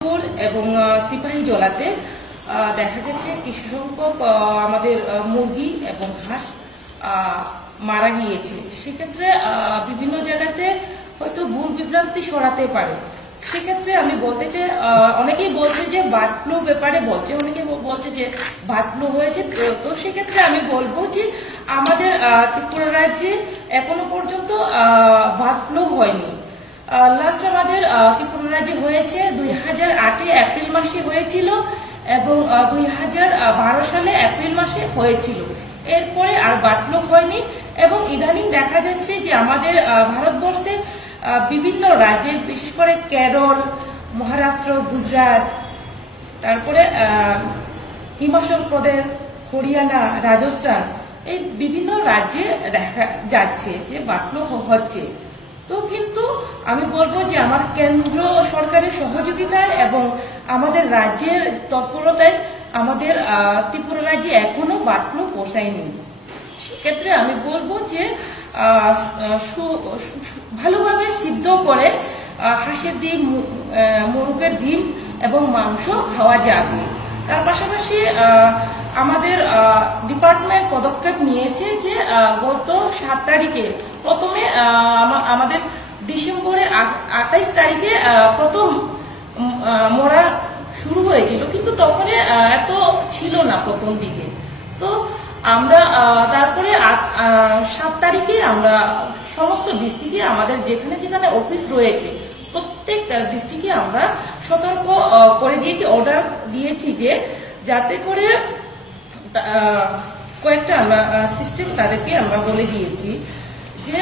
ফুল এবং সিপাহী জলাতে দেখা গেছে কিছু সংখ্যক আমাদের মুরগি এবং হাঁস মারা গিয়েছে। সেক্ষেত্রে বিভিন্ন জায়গাতে হয়তো ভুল বিভ্রান্তি ছড়াতে পারে। সেক্ষেত্রে আমি বলতে চাই, অনেকেই বলছে যে বার্ড ফ্লু ব্যাপারে বলছে, অনেকে বলছে যে বার্ড ফ্লু হয়েছে। তো সেক্ষেত্রে আমি বলবো যে আমাদের ত্রিপুরা রাজ্যে এখনো পর্যন্ত বার্ড ফ্লু হয়নি। লাস্ট আমাদের ত্রিপুরা রাজ্যে হয়েছে 2008 এপ্রিল মাসে হয়েছিল এবং 2012 সালে এপ্রিল মাসে হয়েছিল। এরপরে আর বার্ড ফ্লু হয়নি এবং ইদানিং দেখা যাচ্ছে যে আমাদের ভারতবর্ষে বিভিন্ন রাজ্যে, বিশেষ করে কেরল, মহারাষ্ট্র, গুজরাট, তারপরে হিমাচল প্রদেশ, হরিয়ানা, রাজস্থান, এই বিভিন্ন রাজ্যে দেখা যাচ্ছে যে বার্ড ফ্লু হচ্ছে। তো কিন্তু আমি বলবো যে আমার কেন্দ্র সরকারের সহযোগিতায় এবং আমাদের রাজ্যের তৎপরতায় আমাদের ত্রিপুরা রাজ্যে এখনো বার্ড ফ্লু পোষায়নি। সেক্ষেত্রে আমি বলবো যে ভালোভাবে সিদ্ধ করে হাঁসের ডিম, মুরগের ডিম এবং মাংস খাওয়া যাবে। তার পাশাপাশি আমাদের ডিপার্টমেন্ট পদক্ষেপ নিয়েছে যে গত 7 তারিখে প্রথমে আমাদের ডিসেম্বরের 28 তারিখে প্রথম মরা শুরু হয়েছিল, কিন্তু তখন এত ছিল না প্রথম দিকে। তো আমরা তারপরে 7 তারিখে আমরা সমস্ত ডিস্ট্রিক্টে আমাদের যেখানে যেখানে অফিস রয়েছে প্রত্যেক ডিস্ট্রিক্টে আমরা সতর্ক করে দিয়েছি, অর্ডার দিয়েছি যে যাতে করে কয়েকটা আমরা সিস্টেম তাদেরকে আমরা বলে দিয়েছি যে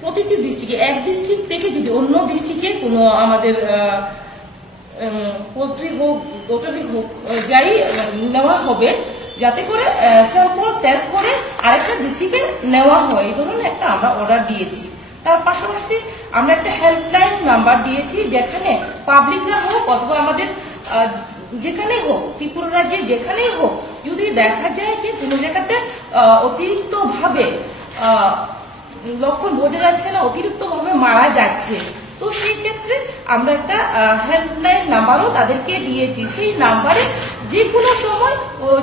প্রতিটি ডিস্ট্রিক্টে, এক ডিস্ট্রিক্ট থেকে যদি অন্য ডিস্ট্রিক্টে কোনো আমাদের পোলট্রি হোক, গোটারি হোক, যাই নেওয়া হবে, যাতে করে স্যাম্পল টেস্ট করে আরেকটা ডিস্ট্রিক্টে নেওয়া হয়, এই ধরনের একটা আমরা অর্ডার দিয়েছি। তার পাশাপাশি আমরা একটা হেল্পলাইন নাম্বার দিয়েছি, যেখানে পাবলিকরা হোক অথবা আমাদের যেখানেই হোক, ত্রিপুরা রাজ্যে যেখানেই হোক, যদি দেখা যায় যে কোনো জায়গাতে অতিরিক্ত ভাবে লক্ষণ বোঝা যাচ্ছে না, অতিরিক্ত ভাবে মারা যাচ্ছে, তো সেই ক্ষেত্রে আমরা একটা হেল্পলাইন নাম্বারও তাদেরকে দিয়েছি। সেই নাম্বারে যে কোনো সময়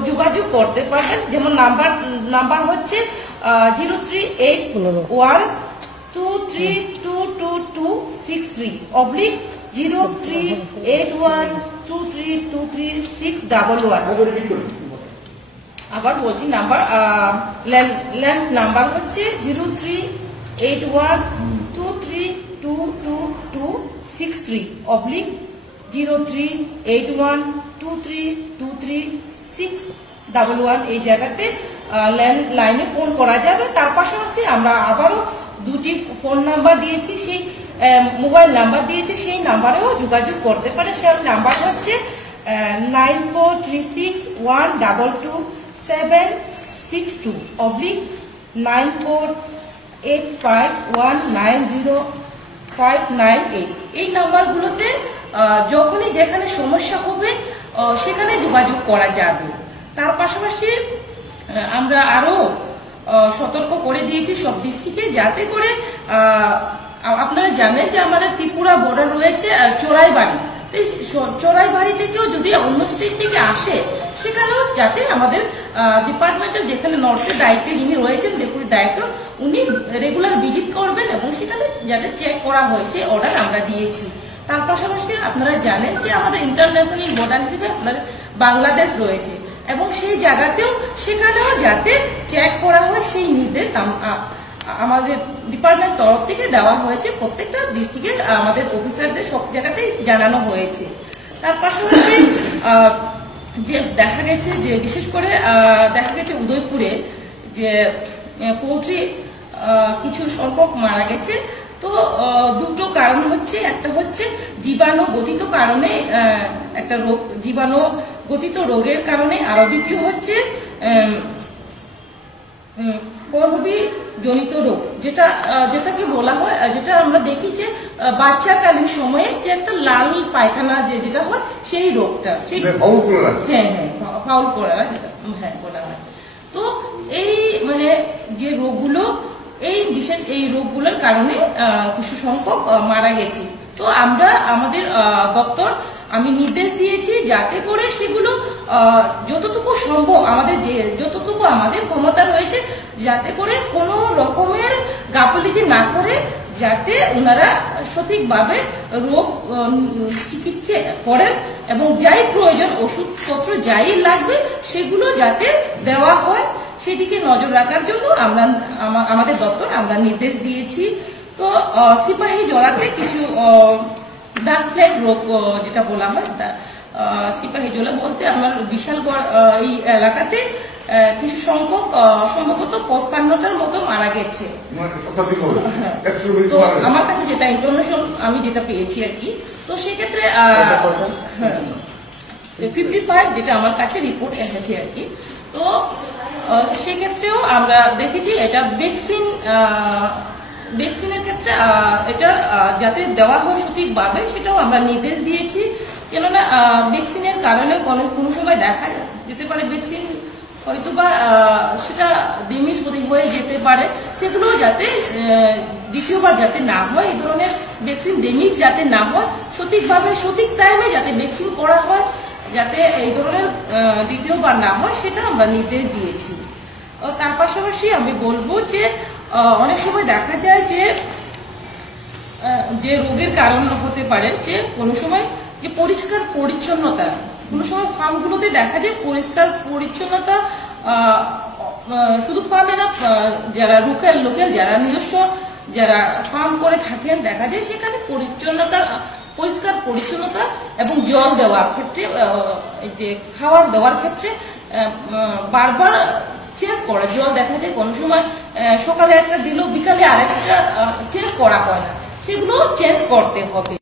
যোগাযোগ করতে পারবেন। যেমন নাম্বার হচ্ছে 0381232236, 038123233611। আবার বলছি, নাম্বার ল্যান্ড নাম্বার হচ্ছে 0381232236, এই জায়গাতে লাইনে ফোন করা যাবে। তার পাশাপাশি আমরা আবারও 2টি ফোন নাম্বার দিয়েছি, সেই মোবাইল নাম্বার দিয়েছি, সেই নাম্বারেও যোগাযোগ করতে পারে। সেই নাম্বার হচ্ছে 94361272, 9485190598। এই নাম্বারগুলোতে যখনই যেখানে সমস্যা হবে সেখানে যোগাযোগ করা যাবে। তার পাশাপাশি আমরা আরো সতর্ক করে দিয়েছি সব ডিস্ট্রিক্টে, যাতে করে আপনারা জানেন যে আমাদের ত্রিপুরা বর্ডার রয়েছে চোরাইবাড়ি। চোরাইবাড়ি থেকেও যদি অন্য স্টেট থেকে আসে, সেখানেও যাতে আমাদের ডিপার্টমেন্টের যেখানে নর্থের দায়িত্বে যিনি রয়েছেন, ডেপুটি ডাইরেক্টর, উনি রেগুলার ভিজিট করবেন এবং সেখানে যাতে চেক করা হয়, সেই অর্ডার আমরা দিয়েছি। তার পাশাপাশি আপনারা জানেন যে আমাদের ইন্টারন্যাশনাল বর্ডার হিসেবে আপনাদের বাংলাদেশ রয়েছে এবং সেই জায়গাতেও সেখানেও যাতে চেক করা হয়, সেই নির্দেশ আমাদের ডিপার্টমেন্ট তরফ থেকে দেওয়া হয়েছে। প্রত্যেকটা ডিস্ট্রিক্টের আমাদের অফিসারদের সব জায়গাতেই জানানো হয়েছে। তার পাশাপাশি যে দেখা গেছে যে বিশেষ করে দেখা গেছে উদয়পুরে যে পোলট্রি কিছু সংখ্যক মারা গেছে। তো দুটো কারণ হচ্ছে, একটা হচ্ছে জীবাণু গঠিত কারণে, একটা রোগ, জীবাণু গঠিত রোগের কারণে, আরো দ্বিতীয় হচ্ছে পরভূমি জনিত রোগ, যেটাকে বলা হয়, যেটা আমরা দেখি যে বাচ্চাকালীন সময়ে যে একটা লাল পায়খানা যেটা হয়, সেই রোগটা, সেই ফাউল কলেরা যেটা বলা হয়। তো এই মানে যে রোগগুলো, এই বিশেষ এই রোগগুলোর কারণে কিছু সংখ্যক মারা গেছে। তো আমরা আমাদের দপ্তর আমি নির্দেশ দিয়েছি যাতে করে সেগুলো যতটুকু সম্ভব আমাদের যতটুকু আমাদের ক্ষমতা রয়েছে যাতে করে কোনো রকমের গাফিলতি না করে যাতে ওনারা সঠিকভাবে রোগ চিকিৎসা করেন এবং যাই প্রয়োজন ওষুধপত্র যাই লাগবে সেগুলো যাতে দেওয়া হয় সেদিকে নজর রাখার জন্য আমরা আমাদের দপ্তর আমরা নির্দেশ দিয়েছি। তো সিপাহী জলাতে কিছু ডার্ক প্লেগ রোগ যেটা বলা হয় সিপাহী জলা বলতে আমার বিশালগড় এই এলাকাতে কিছু সংখ্যক সম্ভবত 55টার মতো মারা গেছে। তো আমার কাছে যেটা ইনফরমেশন আমি যেটা পেয়েছি আর কি, তো সেক্ষেত্রে 55 যেটা আমার কাছে রিপোর্ট এসেছে আর কি। তো সেক্ষেত্রেও আমরা দেখেছি এটা ভ্যাকসিনের ক্ষেত্রে এটা যাতে দেওয়া হয় সঠিকভাবে সেটাও আমরা নির্দেশ দিয়েছি। কেননা ভ্যাকসিনের কারণে কোনো সময় দেখা যেতে পারে ভ্যাকসিন হয়তো বা সেটা ড্যামেজ হয়ে যেতে পারে, সেগুলো যাতে দ্বিতীয়বার যাতে না হয়, এই ধরনের ভ্যাকসিন ড্যামেজ যাতে না হয়, সঠিকভাবে সঠিক টাইমে যাতে ভ্যাকসিন করা হয়, যাতে এই ধরনের দ্বিতীয়বার না হয় সেটা আমরা নির্দেশ দিয়েছি। তার পাশাপাশি আমি বলবো যে অনেক সময় দেখা যায় যে রোগের কারণ হতে পারে যে কোনো সময় যে পরিষ্কার পরিচ্ছন্নতা, কোনো সময় ফার্মগুলোতে দেখা যায় পরিষ্কার পরিচ্ছন্নতা শুধু ফার্মে না, যারা লোকাল যারা নিজস্ব যারা ফার্ম করে থাকেন দেখা যায় সেখানে পরিষ্কার পরিচ্ছন্নতা এবং জল দেওয়ার ক্ষেত্রে যে খাবার দেওয়ার ক্ষেত্রে বারবার চেঞ্জ করা জল দেখা যায় কোনো সময় সকালে একটা দিল বিকালে আরেকটা চেঞ্জ করা হয় না, সেগুলো চেঞ্জ করতে হবে।